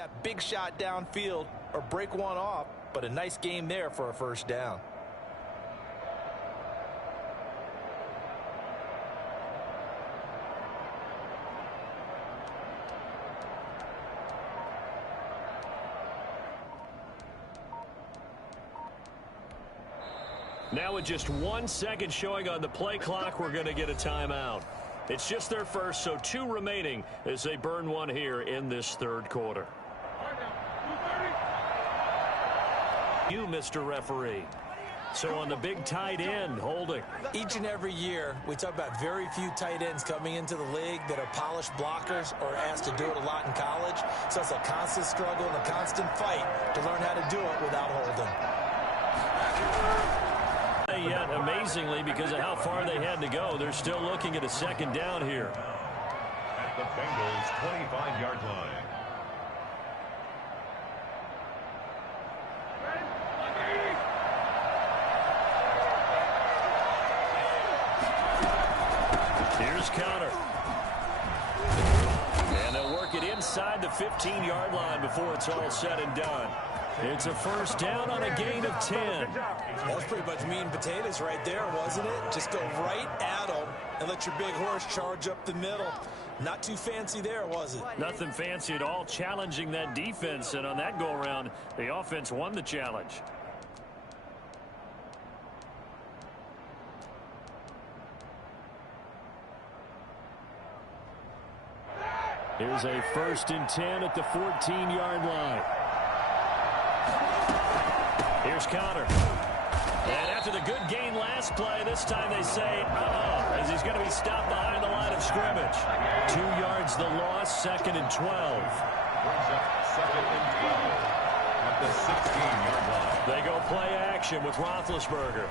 That big shot downfield or break one off, but a nice game there for a first down. Now with just 1 second showing on the play clock, we're going to get a timeout. It's just their first, so 2 remaining as they burn one here in this third quarter. You, Mr. Referee. So on the big tight end, holding. Each and every year, we talk about very few tight ends coming into the league that are polished blockers or asked to do it a lot in college. So it's a constant struggle and a constant fight to learn how to do it without holding. Yet, amazingly, because of how far they had to go, they're still looking at a second down here. At the Bengals' 25-yard line. Here's counter. And they'll work it inside the 15-yard line before it's all said and done. It's a first down on a gain of 10. That was pretty much meat and potatoes right there, wasn't it? Just go right at them and let your big horse charge up the middle. Not too fancy there, was it? Nothing fancy at all, challenging that defense. And on that go-around, the offense won the challenge. Here's a 1st and 10 at the 14-yard line. Here's counter. And after the good gain last play, this time they say, as he's going to be stopped behind the line of scrimmage. 2 yards the loss, 2nd and 12. Second and 12 at the 16-yard line. They go play action with Roethlisberger.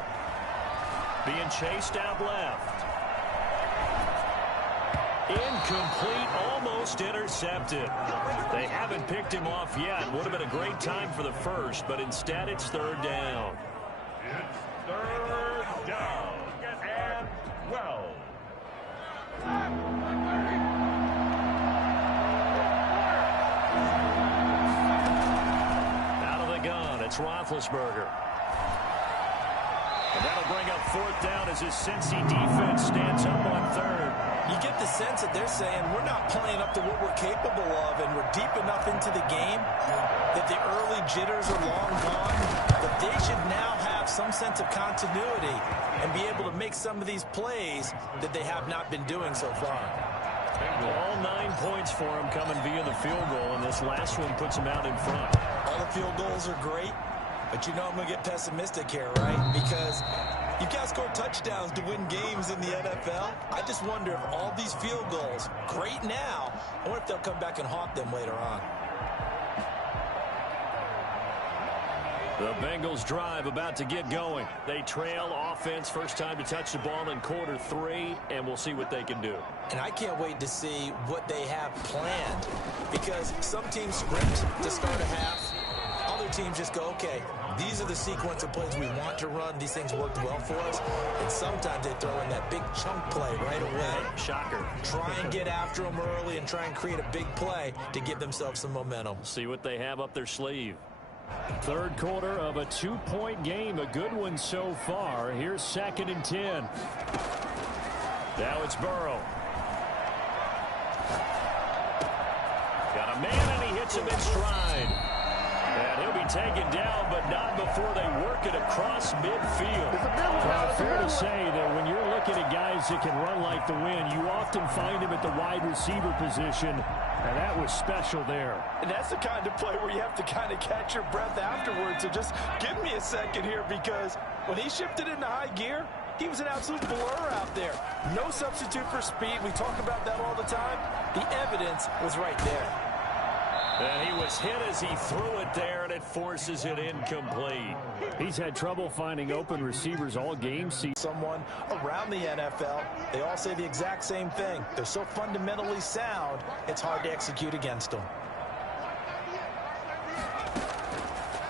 Being chased out left. Incomplete, almost intercepted. They haven't picked him off yet. Would have been a great time for the first, but instead it's 3rd down. It's 3rd down and 12. Out of the gun, it's Roethlisberger. And that'll bring up 4th down as his Cincy defense stands up on 3rd. You get the sense that they're saying we're not playing up to what we're capable of, and we're deep enough into the game that the early jitters are long gone, but they should now have some sense of continuity and be able to make some of these plays that they have not been doing so far. All 9 points for him coming via the field goal, and this last one puts him out in front. All the field goals are great, but you know I'm going to get pessimistic here, right? Because you've got to score touchdowns to win games in the NFL. I just wonder if all these field goals, great now, I wonder if they'll come back and haunt them later on. The Bengals drive about to get going. They trail offense, first time to touch the ball in quarter 3, and we'll see what they can do. And I can't wait to see what they have planned, because some teams script to start a half. Other teams just go, okay, these are the sequence of plays we want to run. These things worked well for us. And sometimes they throw in that big chunk play right away. Shocker. Try and get after them early and try and create a big play to give themselves some momentum. See what they have up their sleeve. 3rd quarter of a 2-point game. A good one so far. Here's 2nd and 10. Now it's Burrow. Got a man, and he hits him in stride. And he'll be taken down, but not before they work it across midfield. Fair to say that when you're looking at guys that can run like the wind, you often find them at the wide receiver position, and that was special there. And that's the kind of play where you have to kind of catch your breath afterwards. So just give me a second here, because when he shifted into high gear, he was an absolute blur out there. No substitute for speed. We talk about that all the time. The evidence was right there. And he was hit as he threw it there, and it forces it incomplete. He's had trouble finding open receivers all game season. Someone around the NFL, they all say the exact same thing. They're so fundamentally sound, it's hard to execute against them.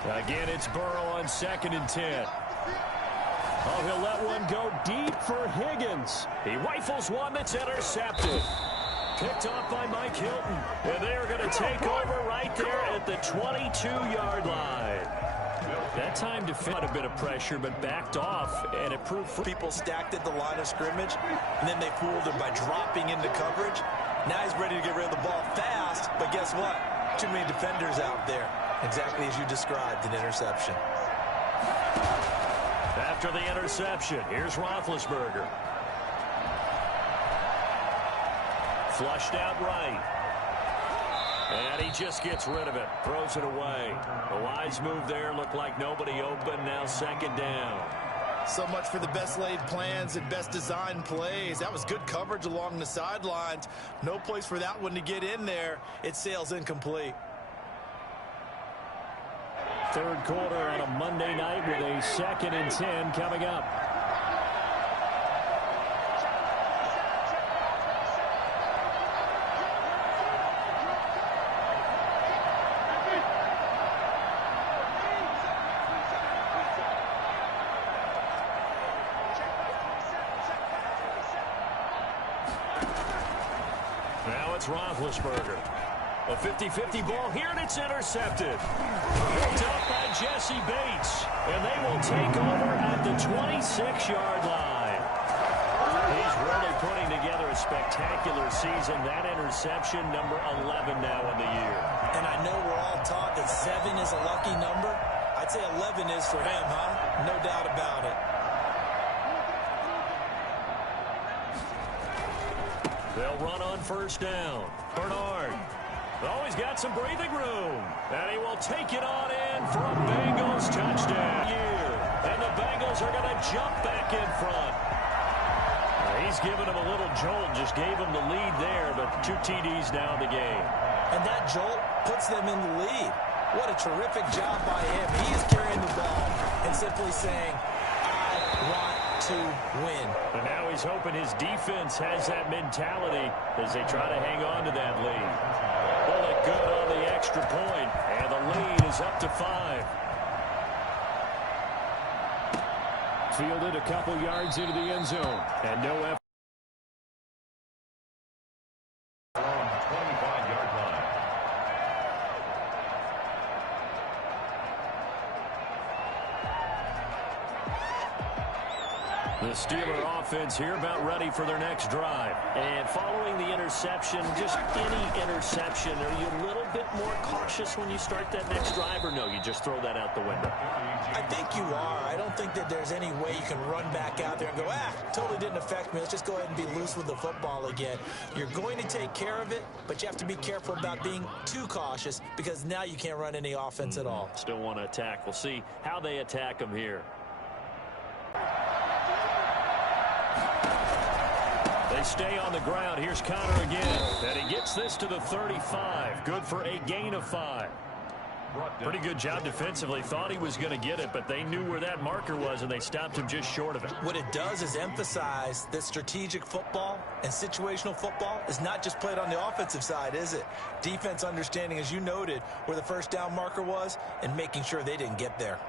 Again, it's Burrow on 2nd and 10. Oh, he'll let one go deep for Higgins. He rifles one that's intercepted. Picked off by Mike Hilton. And they are going to take over right there the 22-yard line. That time defended a bit of pressure, but backed off, and it proved people stacked at the line of scrimmage, and then they fooled him by dropping into coverage. Now he's ready to get rid of the ball fast, but guess what? Too many defenders out there. Exactly as you described, an interception. After the interception, here's Roethlisberger. Flushed out right. And he just gets rid of it. Throws it away. A wise move there. Looked like nobody open. Now second down. So much for the best laid plans and best designed plays. That was good coverage along the sidelines. No place for that one to get in there. It sails incomplete. Third quarter on a Monday night with a 2nd and 10 coming up. Now it's Roethlisberger. A 50-50 ball here, and it's intercepted. Picked up by Jesse Bates, and they will take over at the 26-yard line. He's really putting together a spectacular season. That interception, number 11 now in the year. And I know we're all taught that 7 is a lucky number. I'd say 11 is for him, huh? No doubt about it. They'll run on first down. Bernard. Oh, he's got some breathing room. And he will take it on in for a Bengals touchdown. And the Bengals are going to jump back in front. He's given him a little jolt, just gave him the lead there, but 2 TDs now in the game. And that jolt puts them in the lead. What a terrific job by him. He is carrying the ball and simply saying, I want to win. And now he's hoping his defense has that mentality as they try to hang on to that lead. Well, it good on the extra point, and the lead is up to 5. Fielded a couple yards into the end zone, and no effort. On 25-yard line. The Steeler offense here about ready for their next drive. And following the interception, just any interception, are you a little bit more cautious when you start that next drive, or no, you just throw that out the window? I think you are. I don't think that there's any way you can run back out there and go, totally didn't affect me. Let's just go ahead and be loose with the football again. You're going to take care of it, but you have to be careful about being too cautious because now you can't run any offense at all. Still want to attack. We'll see how they attack them here. They stay on the ground. Here's Connor again. And he gets this to the 35. Good for a gain of 5. Pretty good job defensively. Thought he was going to get it, but they knew where that marker was, and they stopped him just short of it. What it does is emphasize that strategic football and situational football is not just played on the offensive side, is it? Defense understanding, as you noted, where the first down marker was and making sure they didn't get there.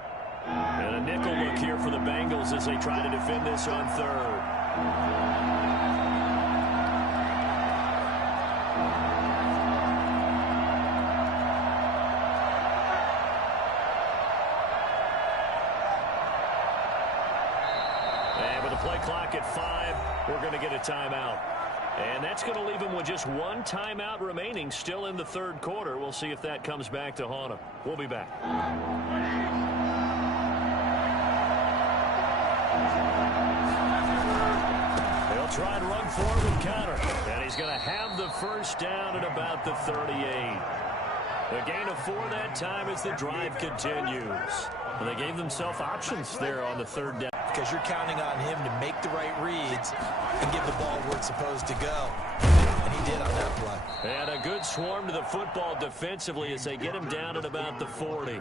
And a nickel look here for the Bengals as they try to defend this on third. Play clock at 5. We're going to get a timeout. And that's going to leave him with just one timeout remaining still in the third quarter. We'll see if that comes back to haunt him. We'll be back. They'll try and run forward with Connor. And he's going to have the first down at about the 38. A gain of 4 that time as the drive continues. And they gave themselves options there on the third down. Because you're counting on him to make the right reads and give the ball where it's supposed to go. And he did on that play. And a good swarm to the football defensively as they get him down at about the 40.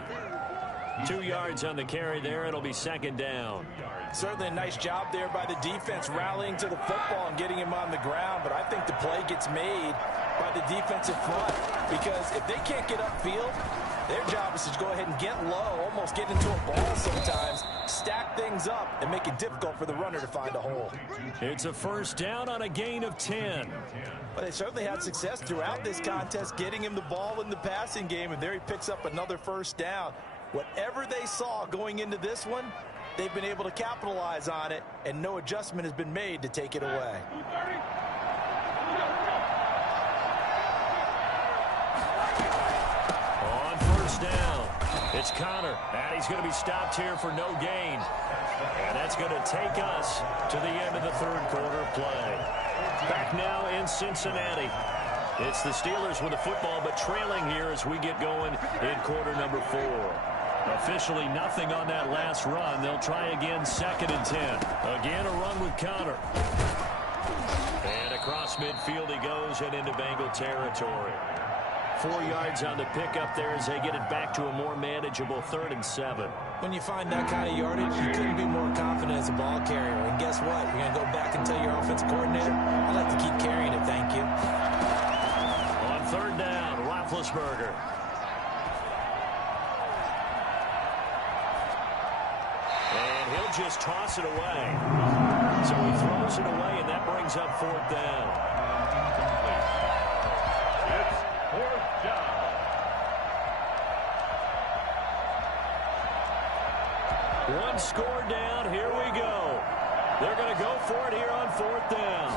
2 yards on the carry there. It'll be second down. Certainly a nice job there by the defense rallying to the football and getting him on the ground. But I think the play gets made by the defensive front, because if they can't get upfield, their job is to go ahead and get low, almost get into a ball sometimes, stack things up, and make it difficult for the runner to find a hole. It's a first down on a gain of 10. But they certainly had success throughout this contest, getting him the ball in the passing game, and there he picks up another first down. Whatever they saw going into this one, they've been able to capitalize on it, and no adjustment has been made to take it away. On first down, it's Connor, and he's going to be stopped here for no gain. And that's going to take us to the end of the third quarter play. Back now in Cincinnati. It's the Steelers with the football, but trailing here as we get going in quarter number 4. Officially nothing on that last run. They'll try again, 2nd and 10. Again, a run with Connor. And across midfield he goes and into Bengal territory. 4 yards on the pickup there as they get it back to a more manageable 3rd and 7. When you find that kind of yardage, you couldn't be more confident as a ball carrier. And guess what? You're going to go back and tell your offensive coordinator, I'd like to keep carrying it, thank you. On 3rd down, Roethlisberger. And he'll just toss it away. So he throws it away, and that brings up 4th down. It's 4th down. One score down. Here we go. They're going to go for it here on 4th down.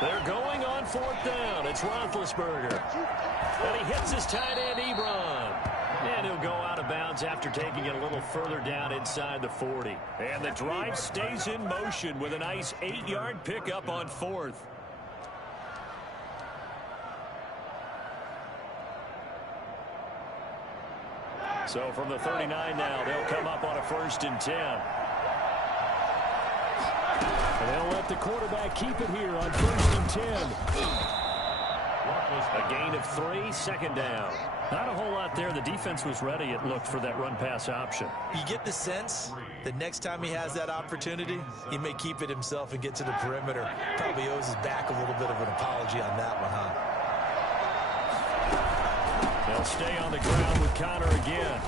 They're going on 4th down. It's Roethlisberger. And he hits his tight end, Ebron. And he'll go out of bounds after taking it a little further down inside the 40. And the drive stays in motion with a nice 8-yard pickup on 4th. So from the 39 now, they'll come up on a 1st and 10. And they'll let the quarterback keep it here on 1st and 10. A gain of 3, 2nd down. Not a whole lot there. The defense was ready, it looked, for that run-pass option. You get the sense that next time he has that opportunity, he may keep it himself and get to the perimeter. Probably owes his back a little bit of an apology on that one, huh? They'll stay on the ground with Connor again.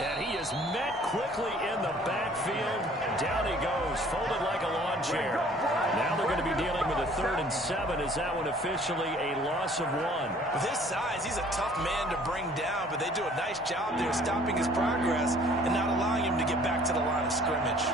And he is met quickly in the backfield. Down he goes, folded like a lawn chair. Now they're going to be dealing with a 3rd and 7. Is that one officially a loss of 1? With his size, he's a tough man to bring down, but they do a nice job there stopping his progress and not allowing him to get back to the line of scrimmage.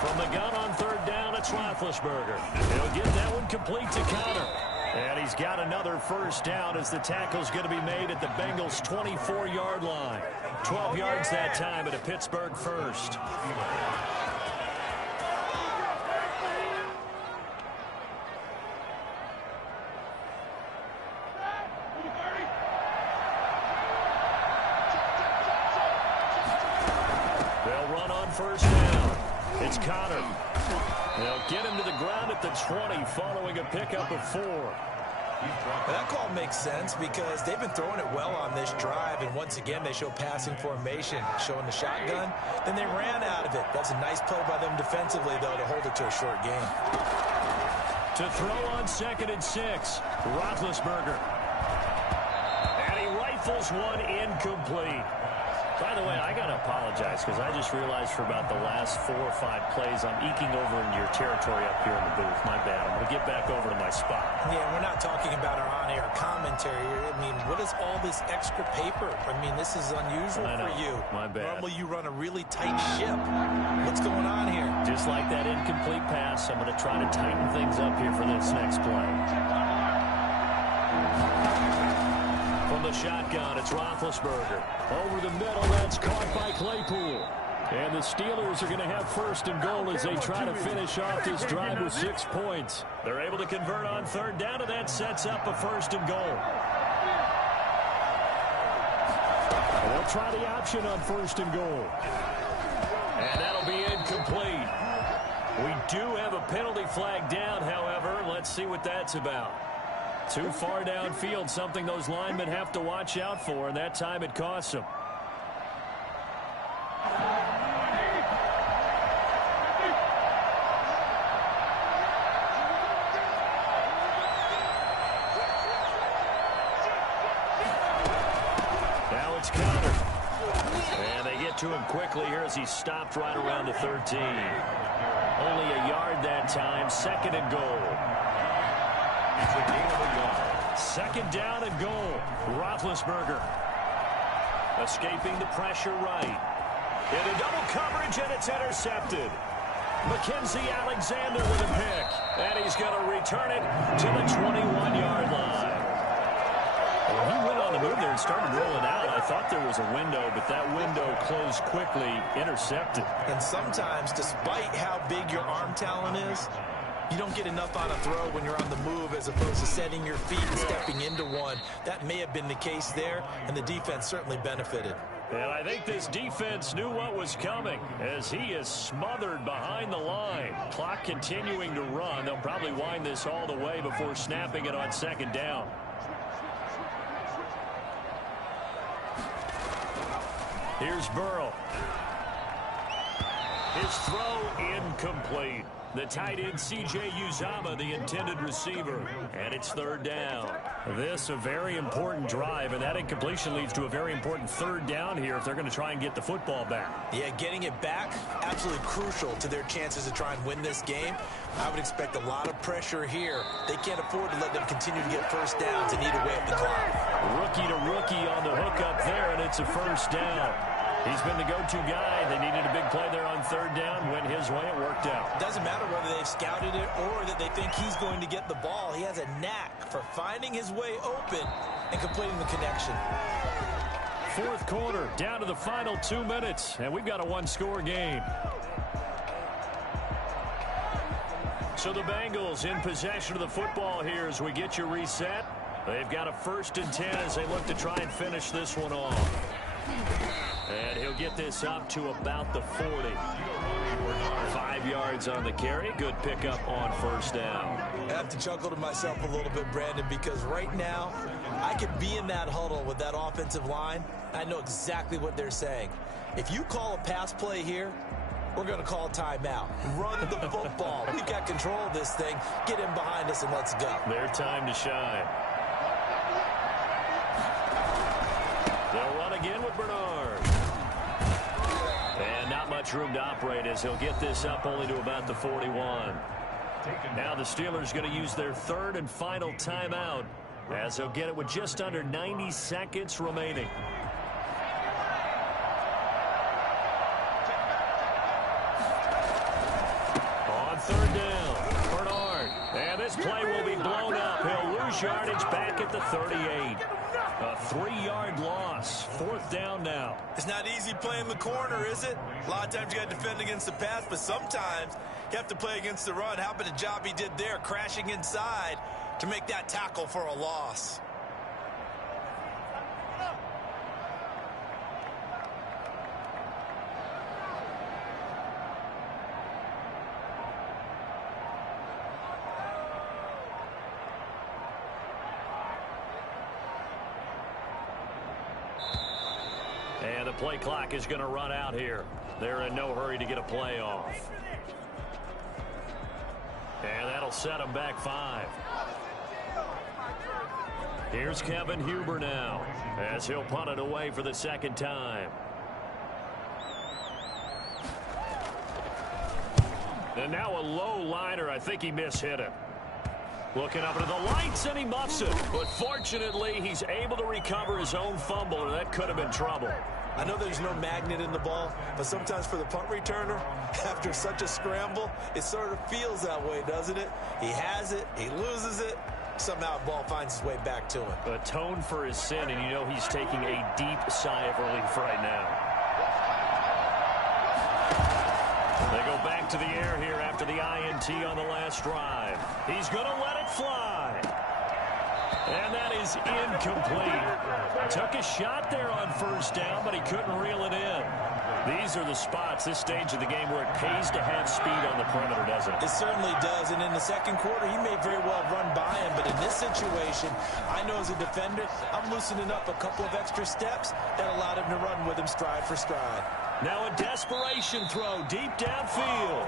From the gun on 3rd down, it's Roethlisberger. He'll get that one complete to Connor. And he's got another 1st down as the tackle's going to be made at the Bengals' 24-yard line. 12 yards that time at a Pittsburgh 1st. They'll run on 1st down. It's Connor. They'll get him to the ground at the 20 following a pickup of 4. Well, that call makes sense because they've been throwing it well on this drive, and once again they show passing formation, showing the shotgun. Then they ran out of it. That's a nice play by them defensively, though, to hold it to a short game. To throw on 2nd and 6, Roethlisberger. And he rifles one incomplete. By the way, I got to apologize because I just realized for about the last 4 or 5 plays I'm eking over into your territory up here in the booth. My bad. I'm going to get back over to my spot. Yeah, we're not talking about our on-air commentary. I mean, what is all this extra paper? I mean, this is unusual for you. My bad. Normally you run a really tight ship. What's going on here? Just like that incomplete pass, I'm going to try to tighten things up here for this next play. From the shotgun, it's Roethlisberger. Over the middle, that's caught by Claypool. And the Steelers are going to have 1st and goal as they try to finish off this drive with 6 points. They're able to convert on 3rd down, and that sets up a 1st and goal. And they'll try the option on 1st and goal. And that'll be incomplete. We do have a penalty flag down, however. Let's see what that's about. Too far downfield, something those linemen have to watch out for, and that time it costs them. get to him quickly here as he stopped right around the 13. Only a yard that time. Second and goal. It's a gain of a yard. Second down and goal. Roethlisberger escaping the pressure right. Into double coverage, and it's intercepted. Mackenzie Alexander with a pick. And he's going to return it to the 21-yard line. When he went on the move there and started rolling out, I thought there was a window, but that window closed quickly, intercepted. And sometimes, despite how big your arm talent is, you don't get enough on a throw when you're on the move as opposed to setting your feet and stepping into one. That may have been the case there, and the defense certainly benefited. And I think this defense knew what was coming as he is smothered behind the line. Clock continuing to run. They'll probably wind this all the way before snapping it on second down. Here's Burrow. His throw incomplete. The tight end, C.J. Uzomah, the intended receiver. And it's third down. This a very important drive, and that incompletion leads to a very important third down here if they're going to try and get the football back. Yeah, getting it back, absolutely crucial to their chances to try and win this game. I would expect a lot of pressure here. They can't afford to let them continue to get first downs and eat away at the clock. Rookie to rookie on the hook up there, and it's a first down. He's been the go-to guy. They needed a big play there on third down. Went his way. It worked out. Doesn't matter whether they've scouted it or that they think he's going to get the ball. He has a knack for finding his way open and completing the connection. Fourth quarter, down to the final 2 minutes, and we've got a one-score game. So the Bengals in possession of the football here as we get you reset. They've got a 1st and 10 as they look to try and finish this one off. And he'll get this up to about the 40. 5 yards on the carry. Good pickup on first down. I have to chuckle to myself a little bit, Brandon, because right now I could be in that huddle with that offensive line. I know exactly what they're saying. If you call a pass play here, we're going to call timeout. Run the football. We've got control of this thing. Get in behind us and let's go. Their time to shine. They'll run again with Bernard. And not much room to operate as he'll get this up only to about the 41. Now the Steelers going to use their 3rd and final timeout as they'll get it with just under 90 seconds remaining. On third down, Bernard. And this play will be blown up. He'll lose yardage back at the 38. A 3-yard loss. 4th down now. It's not easy playing the corner, is it? A lot of times you got to defend against the pass, but sometimes you have to play against the run. How about the job he did there, crashing inside to make that tackle for a loss? And the play clock is going to run out here. They're in no hurry to get a play off. And that'll set them back 5. Here's Kevin Huber now as he'll punt it away for the 2nd time. And now a low liner. I think he mishit it. Looking up into the lights, and he muffs it. But fortunately, he's able to recover his own fumble, or that could have been trouble. I know there's no magnet in the ball, but sometimes for the punt returner, after such a scramble, it sort of feels that way, doesn't it? He has it, he loses it, somehow the ball finds its way back to him. Atone for his sin, and you know he's taking a deep sigh of relief right now. They go back to the air here after the INT on the last drive. He's going to let it fly. And that is incomplete. Took a shot there on first down, but he couldn't reel it in. These are the spots, this stage of the game, where it pays to have speed on the perimeter, doesn't it? It certainly does, and in the second quarter, he may very well run by him, but in this situation, I know as a defender, I'm loosening up a couple of extra steps that allowed him to run with him stride for stride. Now a desperation throw deep downfield.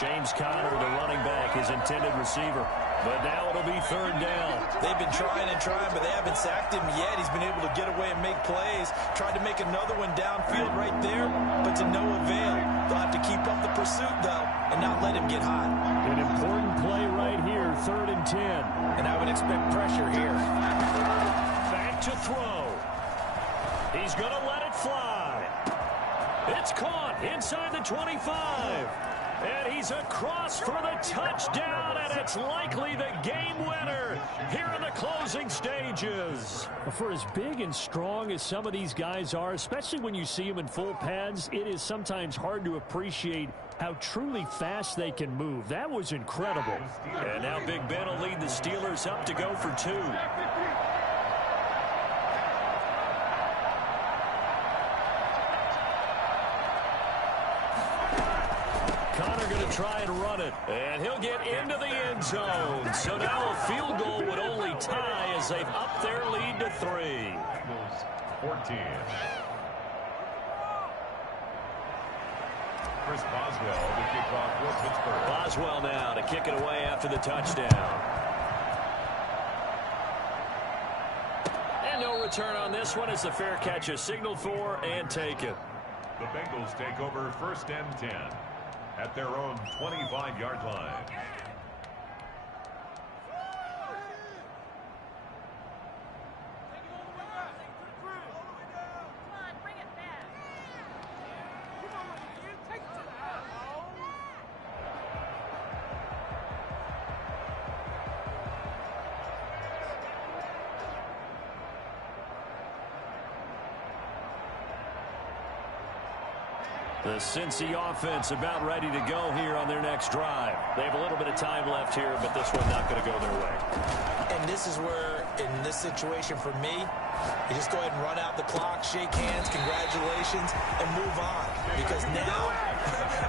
James Conner, the running back, his intended receiver. But now it'll be third down. They've been trying and trying, but they haven't sacked him yet. He's been able to get away and make plays. Tried to make another one downfield right there, but to no avail. They'll have to keep up the pursuit, though, and not let him get hot. An important play right here, 3rd and 10. And I would expect pressure here. Back to throw. He's going to let it fly. It's caught inside the 25. And he's across for the touchdown, and it's likely the game winner here in the closing stages. For as big and strong as some of these guys are, especially when you see them in full pads, it is sometimes hard to appreciate how truly fast they can move. That was incredible. And now Big Ben will lead the Steelers up to go for 2. Try and run it, and he'll get into the end zone. So now a field goal would only tie as they've upped their lead to 3. 14. Chris Boswell to kick off for Pittsburgh. Boswell now to kick it away after the touchdown. And no return on this one as the fair catch is signaled for and taken. The Bengals take over 1st and 10. At their own 25-yard line. The Cincy offense about ready to go here on their next drive. They have a little bit of time left here, but this one's not going to go their way. And this is where, in this situation for me, you just go ahead and run out the clock, shake hands, congratulations, and move on. Because now,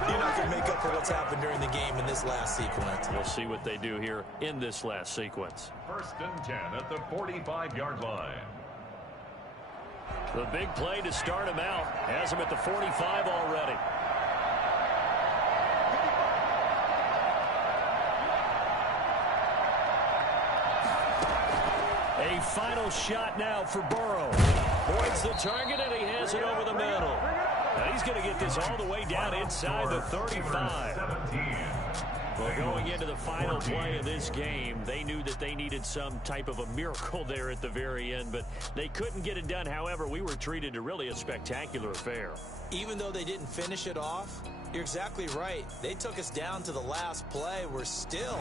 you're not going to make up for what's happened during the game in this last sequence. We'll see what they do here in this last sequence. 1st and 10 at the 45-yard line. The big play to start him out has him at the 45 already. A final shot now for Burrow. Avoids the target, and he has it over the middle. Now he's going to get this all the way down inside the 35. Well, going into the final play of this game, they knew that they needed some type of a miracle there at the very end, but they couldn't get it done. However, we were treated to really a spectacular affair. Even though they didn't finish it off, you're exactly right. They took us down to the last play. We're still,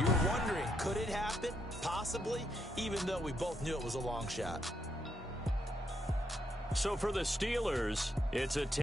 you were wondering, could it happen? Possibly, even though we both knew it was a long shot. So for the Steelers, it's a